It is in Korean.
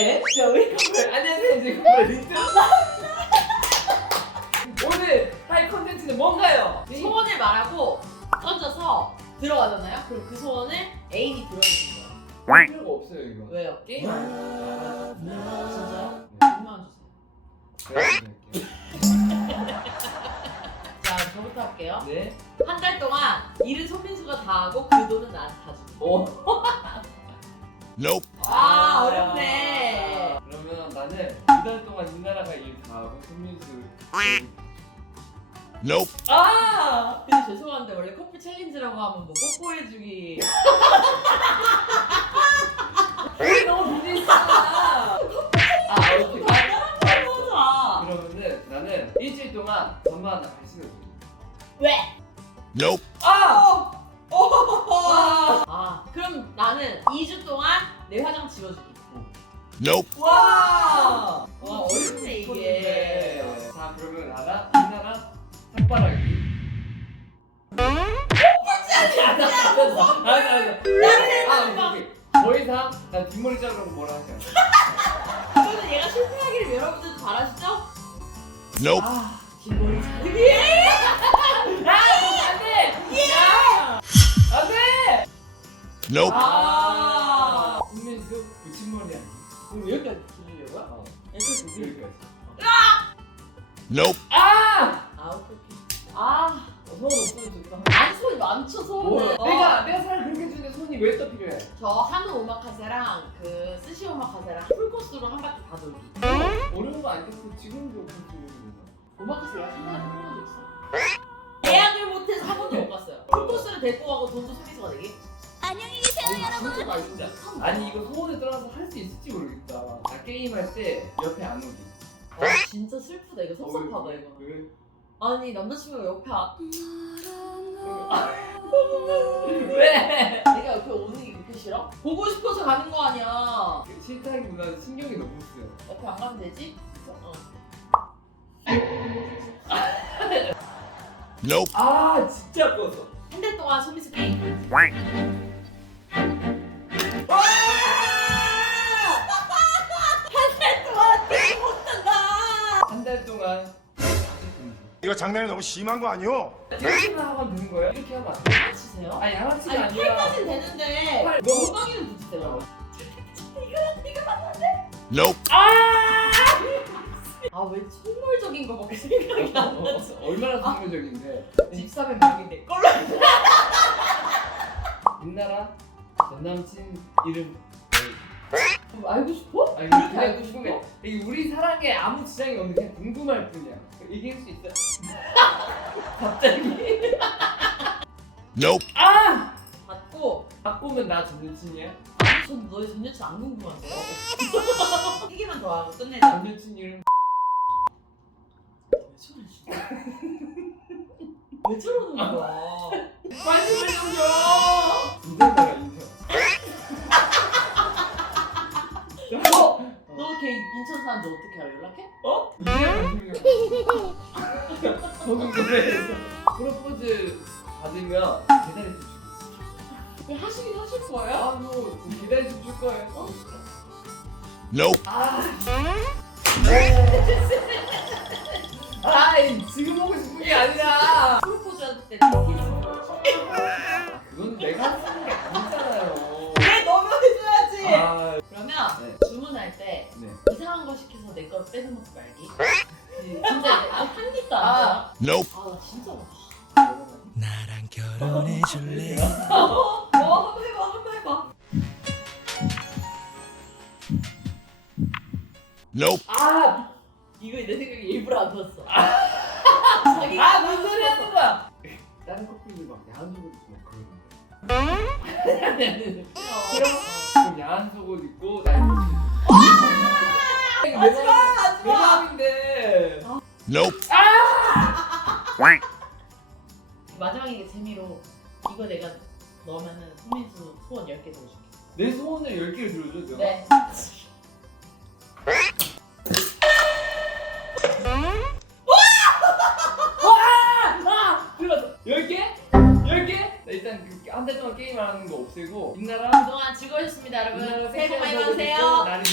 에? 저희 안녕하세요 커플 리트 오늘 할 컨텐츠는 뭔가요? 소원을 말하고 던져서 들어가잖아요. 그리고 그 소원을 애인이 들어주는 거예요. 필요가 없어요 이거 왜요? 게임 안 해요? 진짜요? 네. 2만 주세요. 네. 자, 저부터 할게요. 네. 한 달 동안 일은 손민수가 다 하고 그 돈은 나한테 다 주고. 오. Nope. 아, 어렵네. 그러면 나는 두달 동안 이나라가 일 다 하고 손민수 Nope. 아! 근데 죄송한데 원래 커플 챌린지라고 하면 뭐 뽀뽀해주기 우리 너무 비즈니스잖아 아 오케이 하자. 그러면은 나는 일주일 동안 전만 할 수가 없어 왜? Nope. 아! 아 그럼 나는 2주 동안 내 화장 지워주기. Nope. 와! 와, 어렵네, 이게. 자 그러면 아니 아니 아니 나는 아 오케이 더 이상 나 뒷머리 자르라고 뭐라 하지 않아 이거는 얘가 실패하기를 여러분들도 바라시죠? Nope. 아 뒷머리 자르기. 야! 안 돼! 야! 안 돼! Nope. 아 손민수 붙임머리 하기 여기까지 길리려고요? 어 여기까지 길리. 여기까지 Nope. 아! 아 오케이 오케이. 아 없어도 좋다 아니 소리 많죠 소리. 뭐, 내가 내가 사람 그렇게 해주는데 손이 왜 또 필요해? 저 한우 오마카세랑 그 스시 오마카세랑 풀코스로 한 바퀴 다 돌기. 어려운 거 아니겠어 지금도 그렇게 해주는 오마카세 내가 한 번에 해본 적 있어. 예약을 못해서 한 번도 못 갔어요. 풀코스를 데리고 가고 돈도 소비수가 되기. 안녕히 계세요 여러분. 진짜 나 진짜. 진짜. 아니 이거 소원에 따라서 할 수 있을지 모르겠다 나 게임 할 때 옆에 안 오기 아, 진짜 슬프다 이거 섭섭하다 어, 왜, 이거. 왜? 아니 남자친구가 옆에 안, 왜? 내가 옆에 오는 게 그렇게 싫어? 보고 싶어서 가는 거 아니야. 싫다기보다 신경이 너무 쓰여 옆에 안 가면 되지? 어. Nope. 아 진짜 아까웠어 한 달 동안 소비스 게임. 달 동안 이거 장난이 너무 심한 거 아니오? 이렇게만 하면 되는 거야? 이렇게 하면 안 돼? 치세요? 아니 양아치가 아니 아니라 팔까진 되는데 팔, 너- 엉덩이는 붙이세요. Nope. 아왜 총물적인 거밖에 생각이 안 어, 나지? 얼마나 상대적인데 집 사면 명인데 꼴로 민나라 전 남친 이름 알고 싶어? 아니 그렇게 알고 싶어? 이게 우리 사랑에 아무 지장이 없는데 그냥 궁금할 뿐이야 얘기할 수 있어? 갑자기 Nope. 아! 받고 바꾸면 나 전 여친이야? 아니 전 너의 전 여친 안? 세 개만 더 하고 끝내자. 전 여친 이름 왜 저러지? 왜 저러는 거야? 관심을 좀 줘! 인정 걔 인천 사는지 어떻게 알아? 연락해? 어? 관심이야 거기 노래에서 프로포즈 받으면 계단에 줄왜 하시긴 하실 거예요? 아, 뭐 계단에 줄 거예요 어? Nope. 아. 아이 지금 보고 싶은 게 아니라 프로포즈 할때 내 거 빼는 먹지 말기. 그 진짜 이제 한 입도 안 아. 돼. Nope. 아, 나 진짜 막. 나랑 결혼해 줄래? 어, 한번 해봐, 한번 해봐. Nope. 아, 이거 내 생각에 일부러 안 넣었어. 아, 자기가 무슨 소리 하는 거야? 다른 커플들 막 야한 속옷 입고 막 그러는데. 그럼 야한 속옷 입고 나 이거 입고. 하지마, 내 하지마. 마음인데. Nope. 마지막에 재미로 이거 내가 넣으면은 손민수 소원 10개 더 줄게. 내 소원을 10개를 들어줘, 내가? 네. 아! 들었어. 10개? 10개? 일단 그 한 달 동안 게임 안 하는 거 없애고 인나라 그동안 즐거우셨습니다, 여러분. 새해 복 많이 받으세요. 나를